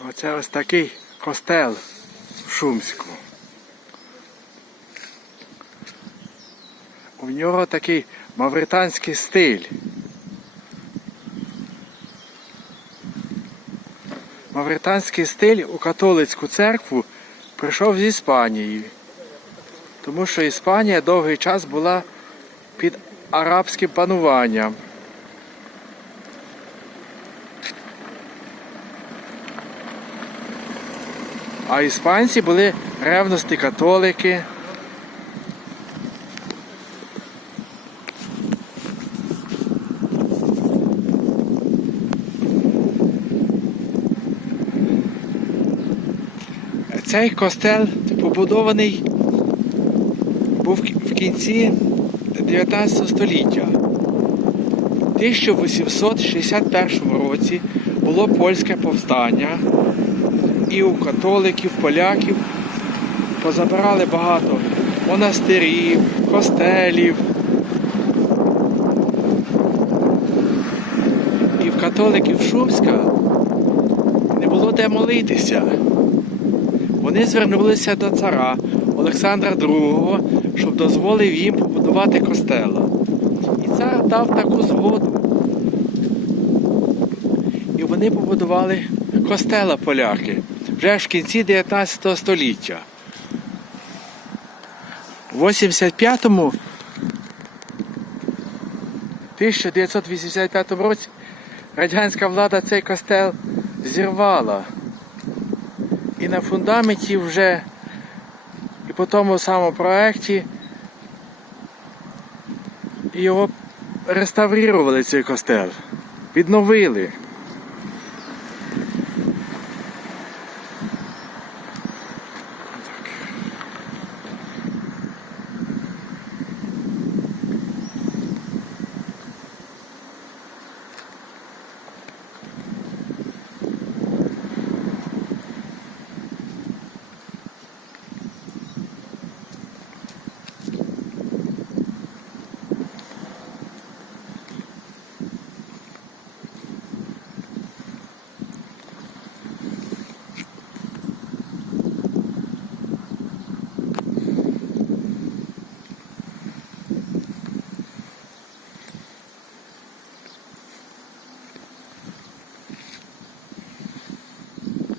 Оце ось такий костел в Шумську. У нього такий мавританський стиль. Мавританський стиль у католицьку церкву прийшов з Іспанії. Тому що Іспанія довгий час була під арабським пануванням. А іспанці були ревності католики. Цей костел побудований був в кінці 19 століття. В 1861 році було польське повстання, і у католиків, поляків позабирали багато монастирів, костелів. І в католиків Шумська не було де молитися. Вони звернулися до цара Олександра II, щоб дозволив їм побудувати костела. І цар дав таку згоду. І вони побудували костела поляки вже в кінці 19 століття. В 85-му 1985 році радянська влада цей костел зірвала. І на фундаменті вже і по тому самому проєкті його реставрували цей костел, відновили.